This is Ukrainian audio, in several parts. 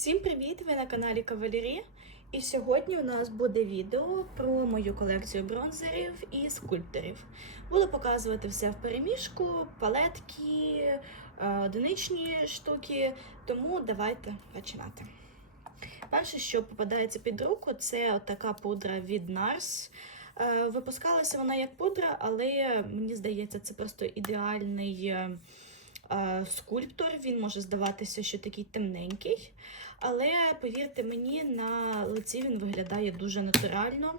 Всім привіт! Ви на каналі Кавалері. І сьогодні у нас буде відео про мою колекцію бронзерів і скульпторів. Буду показувати все в переміжку, палетки, е, одиничні штуки, тому давайте починати. Перше, що попадається під руку, це така пудра від NARS. Е, Випускалася вона як пудра, але мені здається, це просто ідеальний е, скульптор. Він може здаватися, що такий темненький. Але повірте мені, на лиці він виглядає дуже натурально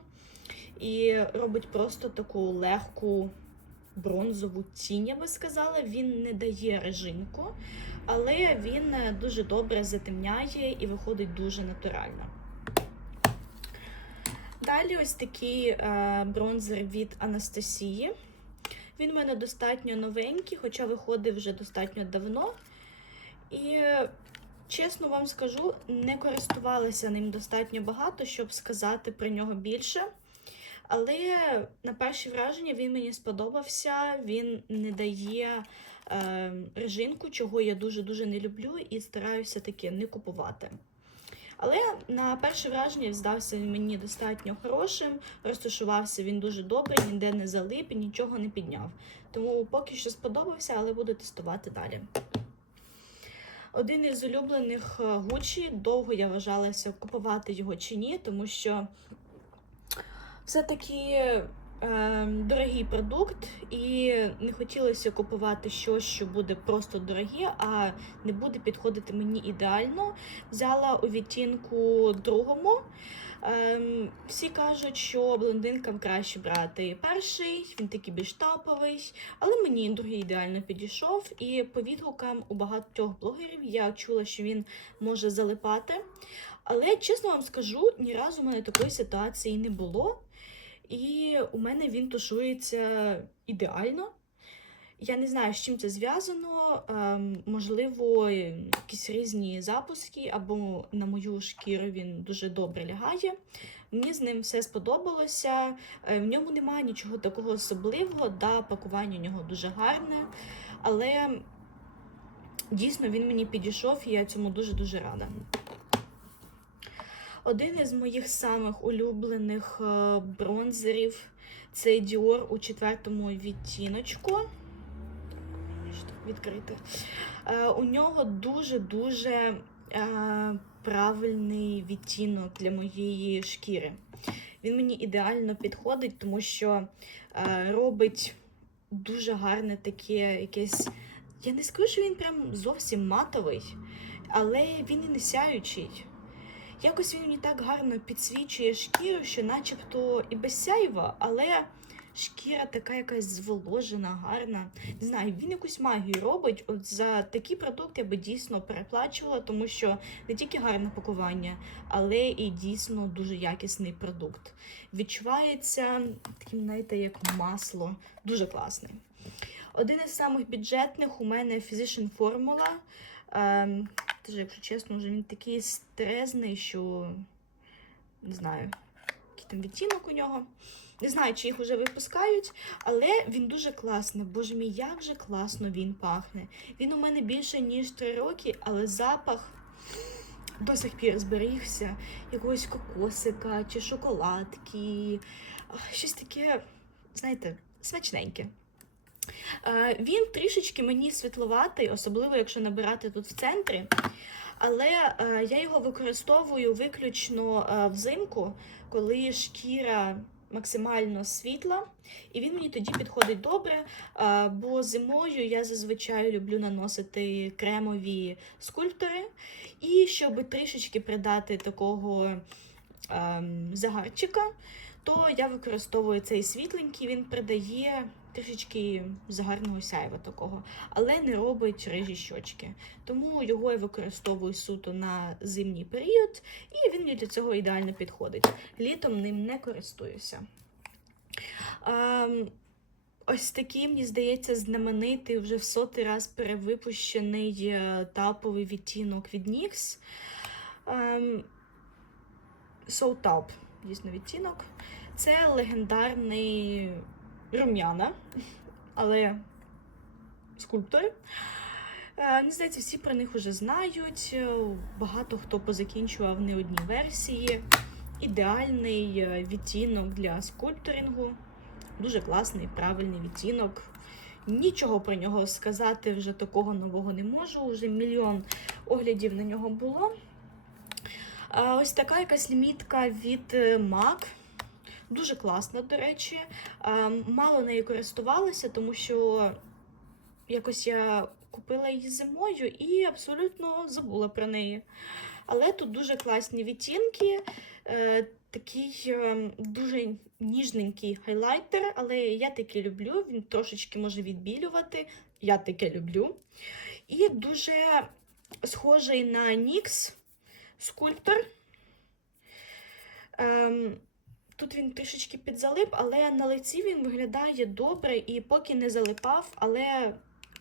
і робить просто таку легку бронзову тінь, я би сказала. Він не дає режинку, але він е, дуже добре затемняє і виходить дуже натурально. Далі ось такий е, бронзер від Анастасії. Він у мене достатньо новенький, хоча виходив вже достатньо давно. І Чесно вам скажу, не користувалася ним достатньо багато, щоб сказати про нього більше. Але на перші враження він мені сподобався, він не дає е, режинку, чого я дуже-дуже не люблю, і стараюся таки не купувати. Але на перше враження здався він мені достатньо хорошим, розташувався він дуже добре, ніде не залип нічого не підняв. Тому поки що сподобався, але буду тестувати далі. Один із улюблених Гучі. Довго я вважалася купувати його чи ні, тому що все-таки е, дорогий продукт, і не хотілося купувати щось, що буде просто дороге, а не буде підходити мені ідеально. Взяла у відтінку другому. Ем, всі кажуть, що блондинкам краще брати перший, він такий більш топовий, але мені другий ідеально підійшов. І по відгукам у багатьох блогерів я чула, що він може залипати. Але чесно вам скажу, ні разу в мене такої ситуації не було. І у мене він тушується ідеально. Я не знаю, з чим це зв'язано. Ем, можливо, якісь різні запуски, або на мою шкіру він дуже добре лягає. Мені з ним все сподобалося. Е, В ньому немає нічого такого особливого, да, пакування у нього дуже гарне, але дійсно він мені підійшов, і я цьому дуже-дуже рада. Один із моїх самих улюблених е, бронзерів це Dior у четвертому відтіночку відкрити. Е, у нього дуже-дуже е, правильний відтінок для моєї шкіри. Він мені ідеально підходить, тому що робить дуже гарне таке якесь. Я не скажу, що він прям зовсім матовий, але він і не сяючий. Якось він мені так гарно підсвічує шкіру, що начебто і без сяйва, але шкіра така якась зволожена, гарна. Не знаю, він якусь магію робить. От за такі продукти я би дійсно переплачувала, тому що не тільки гарне пакування, але і дійсно дуже якісний продукт. Відчувається таким, знаєте, як масло. Дуже класний. Один із самих бюджетних у мене Physician Formula. Теж, якщо чесно, вже він такий стресний, що не знаю, який там відтінок у нього. Не знаю, чи їх вже випускають, але він дуже класний. Боже мій, як же класно він пахне. Він у мене більше, ніж 3 роки, але запах до сих пір зберігся. Якогось кокосика чи шоколадки. Щось таке, знаєте, смачненьке. Він трішечки мені світловатий, особливо, якщо набирати тут в центрі. Але е, я його використовую виключно е, взимку, коли шкіра максимально світла, і він мені тоді підходить добре. Е, бо зимою я зазвичай люблю наносити кремові скульптори. І щоб трішечки придати такого е, загарчика, то я використовую цей світленький, він придає трішечки загарного сяйва такого, але не робить рижі щочки. Тому його я використовую суто на зимній період, і він мені для цього ідеально підходить. Літом ним не користуюся. А, Ось такий, мені здається, знаменитий вже в сотий раз перевипущений е, таповий відтінок від NYX. Um, So дійсно відтінок. Це легендарний рум'яна, але скульптор. Е, Мені здається, всі про них вже знають. Е, Багато хто позакінчував не одні версії. Ідеальний е, відтінок для скульпторингу. Дуже класний, правильний відтінок. Нічого про нього сказати вже такого нового не можу. Вже мільйон оглядів на нього було. Ось така якась лімітка від е, MAC. Дуже класна, до речі. Мало нею користувалася, тому що якось я купила її зимою і абсолютно забула про неї. Але тут дуже класні відтінки, е, такий е, дуже ніжненький хайлайтер, але я таке люблю. Він трошечки може відбілювати. Я таке люблю. І дуже схожий на NYX скульптор. Ем, Тут він трішечки підзалип, але на лиці він виглядає добре і поки не залипав, але,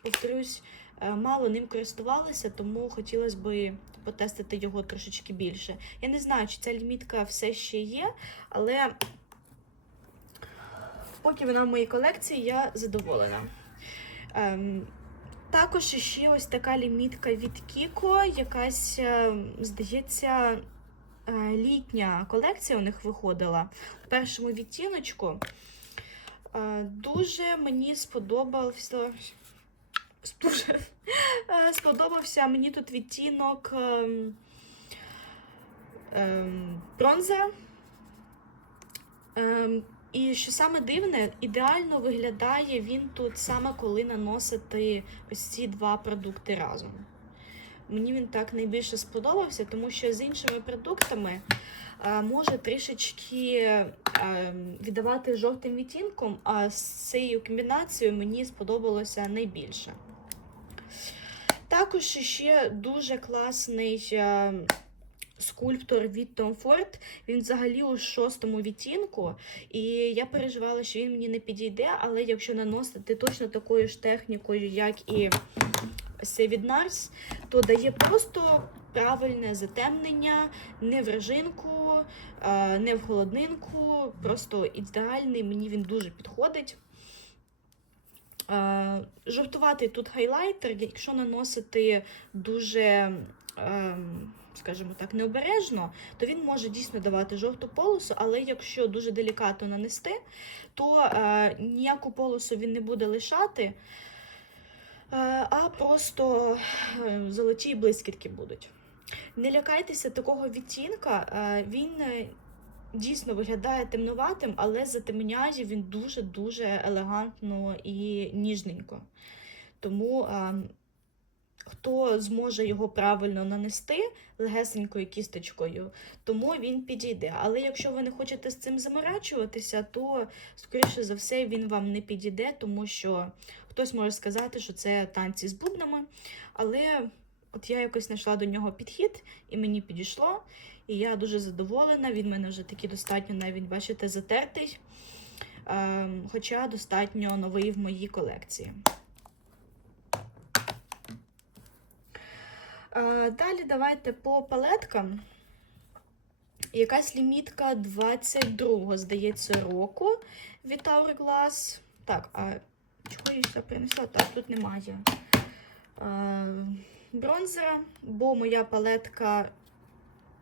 повторюсь, е, мало ним користувалася, тому хотілося б потестити його трошечки більше. Я не знаю, чи ця лімітка все ще є, але поки вона в моїй колекції, я задоволена. Ем, також ще ось така лімітка від Кіко, якась, е, здається, літня колекція у них виходила в першому відтіночку. Е, Дуже мені сподобався. Е, сподобався мені тут відтінок ем, ем, бронзера. Ем, і що саме дивне, ідеально виглядає він тут саме коли наносити ось ці два продукти разом. Мені він так найбільше сподобався, тому що з іншими продуктами е, може трішечки е, віддавати жовтим відтінком, а з цією комбінацією мені сподобалося найбільше. Також ще дуже класний е, скульптор від Tom Ford. Він взагалі у шостому відтінку. І я переживала, що він мені не підійде, але якщо наносити точно такою ж технікою, як і ось Nars, то дає просто правильне затемнення, не в режинку, е, не в холоднинку. Просто ідеальний, мені він дуже підходить. Е, Жовтуватий тут хайлайтер, якщо наносити дуже, ем, скажімо так, необережно, то він може дійсно давати жовту полосу, але якщо дуже делікатно нанести, то е, ніяку полосу він не буде лишати, е, а просто е, золоті блискітки будуть. Не лякайтеся такого відтінка, е, він е, дійсно виглядає темнуватим, але затемняє він дуже-дуже елегантно і ніжненько. Тому хто зможе його правильно нанести легесенькою кісточкою, тому він підійде. Але якщо ви не хочете з цим заморачуватися, то, скоріше за все, він вам не підійде, тому що хтось може сказати, що це танці з бубнами. Але от я якось знайшла до нього підхід, і мені підійшло. І я дуже задоволена. Він мене вже такий достатньо, навіть, бачите, затертий. Ем, хоча достатньо новий в моїй колекції. Е, далі давайте по палеткам. Якась лімітка 22-го, здається, року від Hourglass. Так, а чого я сюди принесла? Так, тут немає. Е, бронзера, бо моя палетка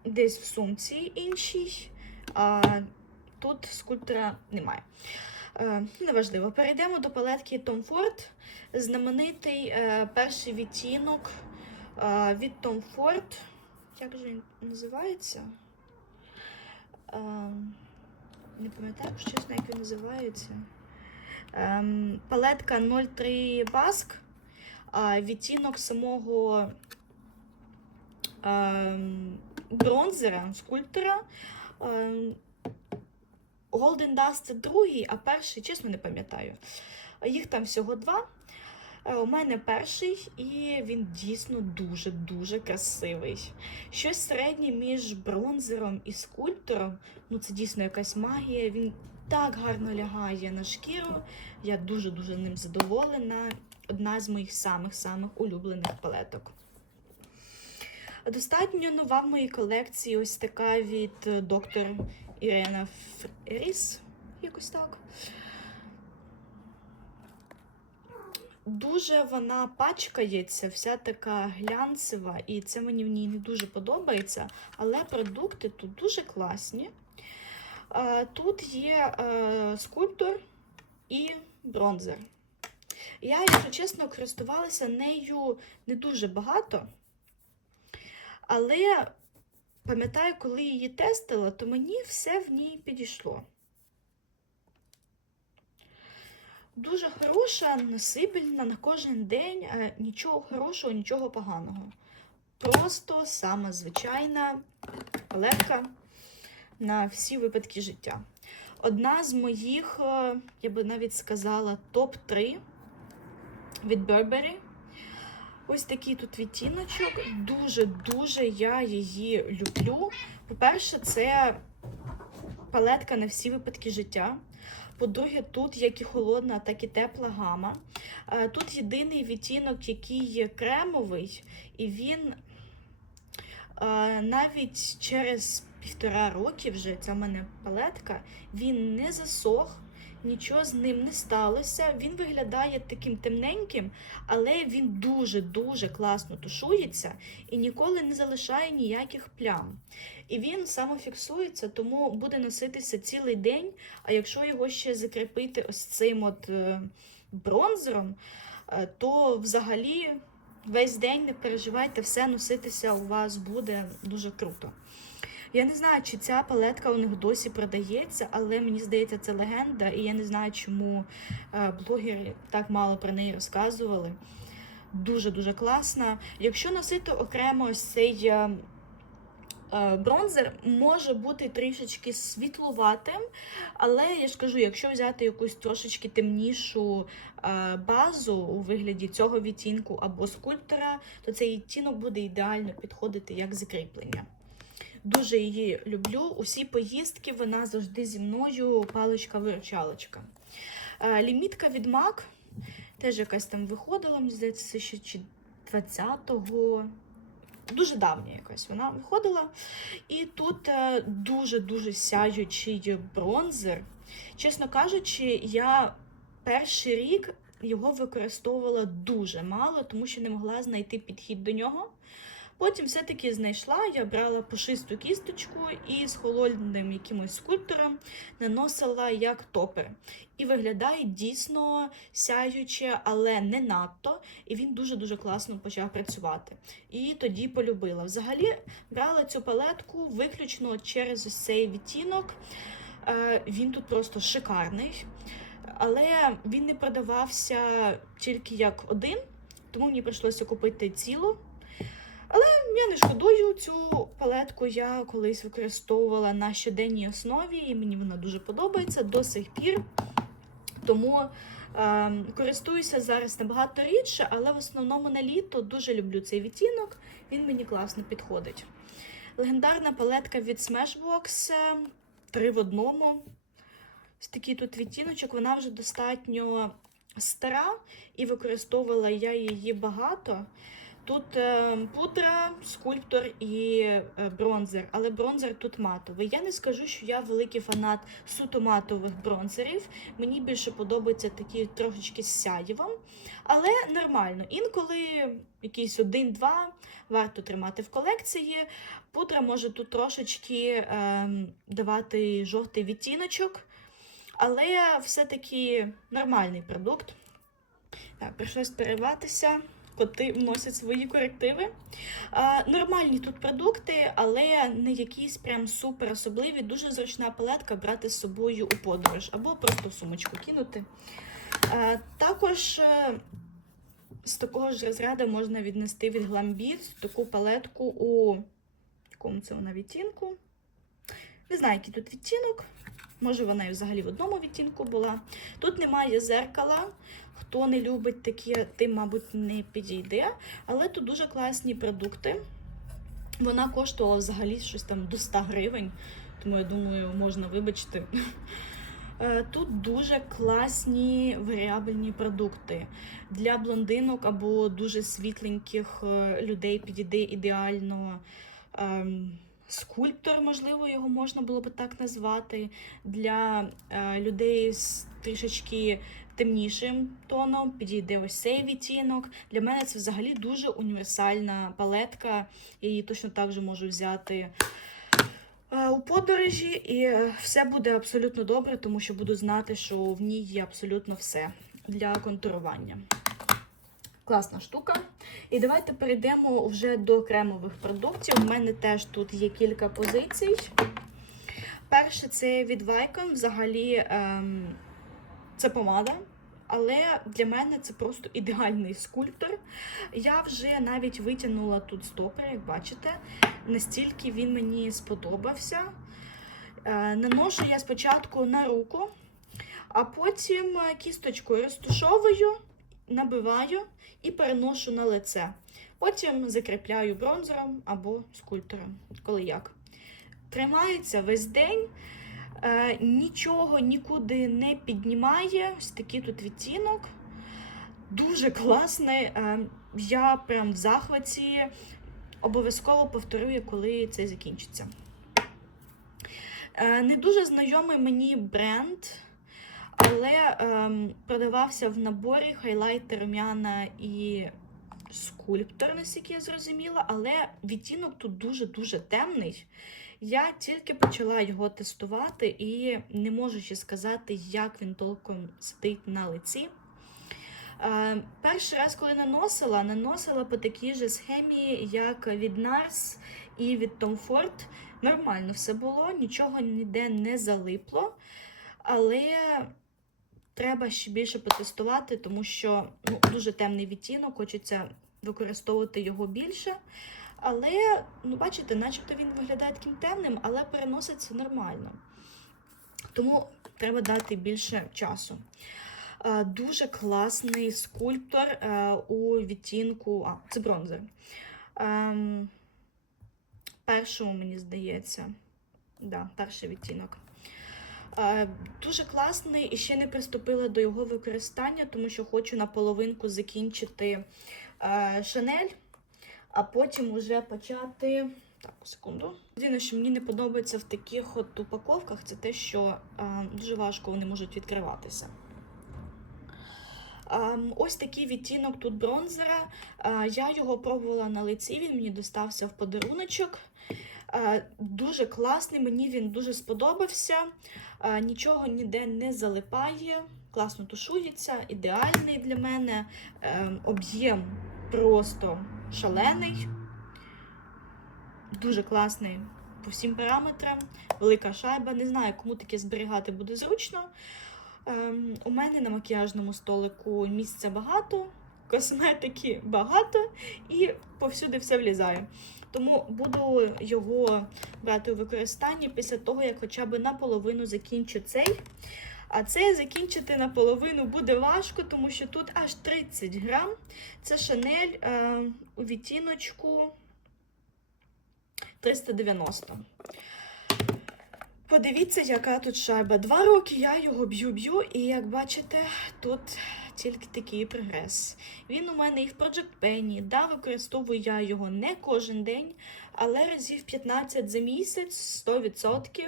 десь в сумці іншій, а тут скульптора немає. Е, неважливо. Перейдемо до палетки Tom Ford. Знаменитий е, перший відтінок від Tom Ford. Як же він називається? Не пам'ятаю, чесно, як він називається. Е, палетка 03 Basque. А відтінок самого е, бронзера, скульптора. Е, Golden Dust це другий, а перший, чесно, не пам'ятаю. Їх там всього два. Е, У мене перший, і він дійсно дуже-дуже красивий. Щось середнє між бронзером і скульптором. Ну, це дійсно якась магія. Він так гарно лягає на шкіру. Я дуже-дуже ним задоволена. Одна з моїх самих-самих улюблених палеток. Достатньо нова в моїй колекції ось така від е, доктор Ірена Фріс. Якось так. дуже вона пачкається, вся така глянцева, і це мені в ній не дуже подобається. Але продукти тут дуже класні. Тут є е, скульптор і бронзер. Я, якщо чесно, користувалася нею не дуже багато. Але пам'ятаю, коли її тестила, то мені все в ній підійшло. Дуже хороша, носибельна на кожен день, е, нічого хорошого, нічого поганого. Просто сама звичайна палетка на всі випадки життя. Одна з моїх, е, я би навіть сказала, топ-3 від Burberry. Ось такий тут відтіночок. Дуже-дуже я її люблю. По-перше, це палетка на всі випадки життя. По-друге, тут як і холодна, так і тепла гама. Е, Тут єдиний відтінок, який є кремовий, і він е, навіть через півтора роки вже ця мене палетка, він не засох, нічого з ним не сталося. Він виглядає таким темненьким, але він дуже-дуже класно тушується і ніколи не залишає ніяких плям. І він самофіксується, тому буде носитися цілий день. А якщо його ще закріпити ось цим от е, бронзером, е, то взагалі весь день не переживайте, все носитися у вас буде дуже круто. Я не знаю, чи ця палетка у них досі продається, але мені здається, це легенда, і я не знаю, чому е, блогери так мало про неї розказували. Дуже-дуже класна. Якщо носити окремо цей е, е, бронзер, може бути трішечки світлуватим, але я ж кажу, якщо взяти якусь трошечки темнішу базу у вигляді цього відтінку або скульптора, то цей відтінок буде ідеально підходити як закріплення. Дуже її люблю. Усі поїздки вона завжди зі мною паличка-виручалочка. Е, Лімітка від MAC теж якась там виходила, мені здається, ще чи 20-го. Дуже давня якась вона виходила. І тут е, дуже-дуже сяючий бронзер. Чесно кажучи, я перший рік його використовувала дуже мало, тому що не могла знайти підхід до нього. Потім все-таки знайшла, я брала пушисту кісточку і з холодним якимось скульптором наносила як топер. І виглядає дійсно сяюче, але не надто. І він дуже-дуже класно почав працювати. І тоді полюбила. Взагалі брала цю палетку виключно через ось цей відтінок. Е, Він тут просто шикарний. Але він не продавався тільки як один, тому мені прийшлося купити цілу. Я не шкодую цю палетку, я колись використовувала на щоденній основі, і мені вона дуже подобається до сих пір. Тому е, користуюся зараз набагато рідше, але в основному на літо дуже люблю цей відтінок, він мені класно підходить. Легендарна палетка від Smashbox е, три в одному. Ось такий тут відтіночок, вона вже достатньо стара, і використовувала я її багато. Тут е, пудра, скульптор і е, бронзер, але бронзер тут матовий. Я не скажу, що я великий фанат суто матових бронзерів. Мені більше подобається такі трошечки з сяєвом. Але нормально. Інколи якийсь один-два варто тримати в колекції. Пудра може тут трошечки е, давати жовтий відтіночок, але все-таки нормальний продукт. Так, прийшлось перерватися коти вносять свої корективи. Нормальні тут продукти, але не якісь прям супер особливі. Дуже зручна палетка брати з собою у подорож або просто в сумочку кинути. Також е, з такого ж розряду можна віднести від Glambiv таку палетку у якому це вона відтінку. Не знаю, який тут відтінок. Може, вона і взагалі в одному відтінку була. Тут немає зеркала. Хто не любить такі, тим, мабуть, не підійде. Але тут дуже класні продукти. Вона коштувала взагалі щось там до 100 гривень, тому я думаю, можна вибачити. Е, тут дуже класні варіабельні продукти. Для блондинок або дуже світленьких е, людей підійде ідеально. Скульптор, можливо, його можна було би так назвати. Для е, людей з трішечки темнішим тоном, підійде ось цей відтінок. Для мене це взагалі дуже універсальна палетка. Я її точно так же можу взяти е, у подорожі, і е, все буде абсолютно добре, тому що буду знати, що в ній є абсолютно все для контурування. Класна штука. І давайте перейдемо вже до кремових продуктів. У мене теж тут є кілька позицій. Перше, це від Vicon. Взагалі, ем, це помада. Але для мене це просто ідеальний скульптор. Я вже навіть витягнула тут стопер, як бачите. Настільки він мені сподобався. Е, наношу я спочатку на руку, а потім кісточкою розтушовую, набиваю і переношу на лице. Потім закріпляю бронзером або скульптором, коли як. Тримається весь день, е, нічого нікуди не піднімає. Ось такий тут відтінок. Дуже класний. Е, я прям в захваті. Обов'язково повторюю, коли це закінчиться. Е, не дуже знайомий мені бренд, але ем, продавався в наборі хайлайтер рум'яна і скульптор, наскільки я зрозуміла, але відтінок тут дуже-дуже темний. Я тільки почала його тестувати і не можу ще сказати, як він толком сидить на лиці. Е, перший раз, коли наносила, наносила по такій же схемі, як від NARS і від Tom Ford. Нормально все було, нічого ніде не залипло. Але треба ще більше потестувати, тому що ну, дуже темний відтінок, хочеться використовувати його більше. Але, ну, бачите, начебто він виглядає таким темним, але переноситься нормально. Тому треба дати більше часу. Е, Дуже класний скульптор е, у відтінку. А, це бронзер. Ем, Першому, мені здається. Да, перший відтінок. Е, Дуже класний і ще не приступила до його використання, тому що хочу наполовинку закінчити е, Шанель, а потім уже почати. Так, секунду. Єдине, що мені не подобається в таких от упаковках, це те, що е, дуже важко вони можуть відкриватися. Ось такий відтінок тут бронзера. Я його пробувала на лиці, він мені достався в подаруночок. Е, Дуже класний, мені він дуже сподобався. Е, Нічого ніде не залипає, класно тушується, ідеальний для мене. Е, Об'єм просто шалений. Дуже класний по всім параметрам. Велика шайба. Не знаю, кому таке зберігати буде зручно. Ем, у мене на макіяжному столику місця багато, косметики багато і повсюди все влізає. Тому буду його брати у використання після того, як хоча б наполовину закінчу цей. А цей закінчити наполовину буде важко, тому що тут аж 30 грам. Це Шанель е, у відтіночку 390. Подивіться, яка тут шайба. Два роки я його б'ю-б'ю, і як бачите, тут тільки такий прогрес. Він у мене і в Project Penny. Да, використовую я його не кожен день, але разів 15 за місяць 100%.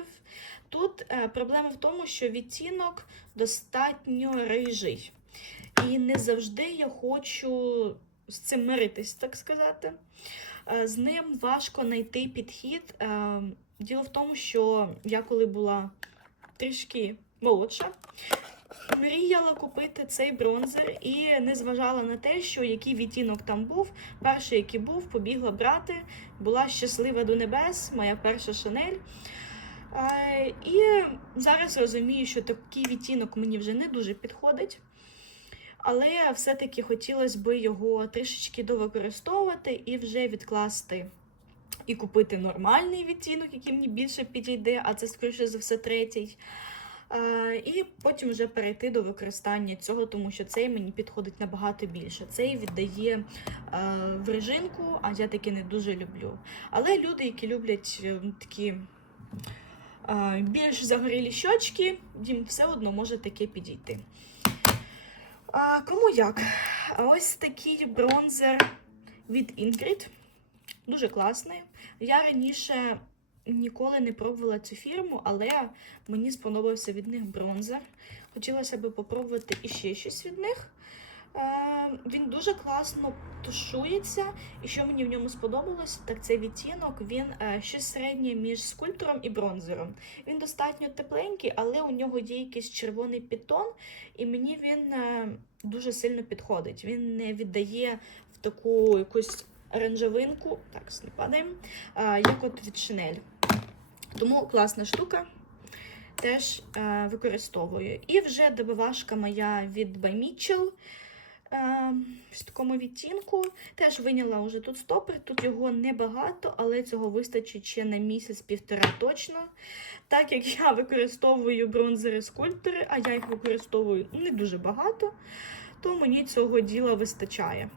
Тут е, проблема в тому, що відтінок достатньо рижий. І не завжди я хочу з цим миритись, так сказати. Е, з ним важко знайти підхід. Е, Діло в тому, що я коли була трішки молодша, мріяла купити цей бронзер і не зважала на те, що який відтінок там був. Перший, який був, побігла брати. Була щаслива до небес, моя перша шанель. І зараз розумію, що такий відтінок мені вже не дуже підходить. Але все-таки хотілося б його трішечки довикористовувати і вже відкласти і купити нормальний відтінок, який мені більше підійде, а це, скоріше за все, третій. І потім вже перейти до використання цього, тому що цей мені підходить набагато більше. Цей віддає е, в режинку, а я таки не дуже люблю. Але люди, які люблять е, такі е, більш загорілі щочки, їм все одно може таке підійти. А, Кому як? Ось такий бронзер від Ingrid. Дуже класний. Я раніше ніколи не пробувала цю фірму, але мені сподобався від них бронзер. Хотілося б попробувати іще щось від них. Е, Він дуже класно тушується, і що мені в ньому сподобалося, так це відтінок. Він е, щось середнє між скульптором і бронзером. Він достатньо тепленький, але у нього є якийсь червоний підтон, і мені він е, дуже сильно підходить. Він не віддає в таку якусь оранжевинку, так, не падаємо, як от від Chanel. Тому класна штука. Теж е, використовую. І вже добивашка моя від By Mitchell е, в такому відтінку. Теж виняла вже тут стопер, тут його небагато, але цього вистачить ще на місяць-півтора точно. Так як я використовую бронзери скульптори, а я їх використовую не дуже багато, то мені цього діла вистачає.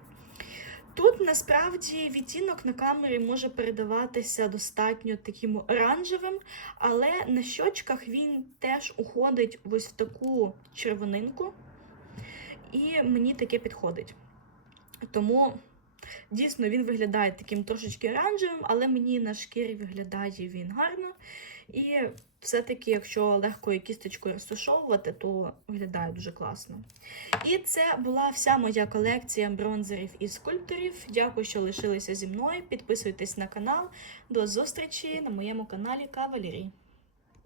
Тут насправді відтінок на камері може передаватися достатньо таким оранжевим, але на щочках він теж уходить ось в таку червонинку, і мені таке підходить. Тому дійсно він виглядає таким трошечки оранжевим, але мені на шкірі виглядає він гарно. І все-таки, якщо легкою кісточкою розташовувати, то виглядає дуже класно. І це була вся моя колекція бронзерів і скульпторів. Дякую, що лишилися зі мною. Підписуйтесь на канал. До зустрічі на моєму каналі Кавалерій.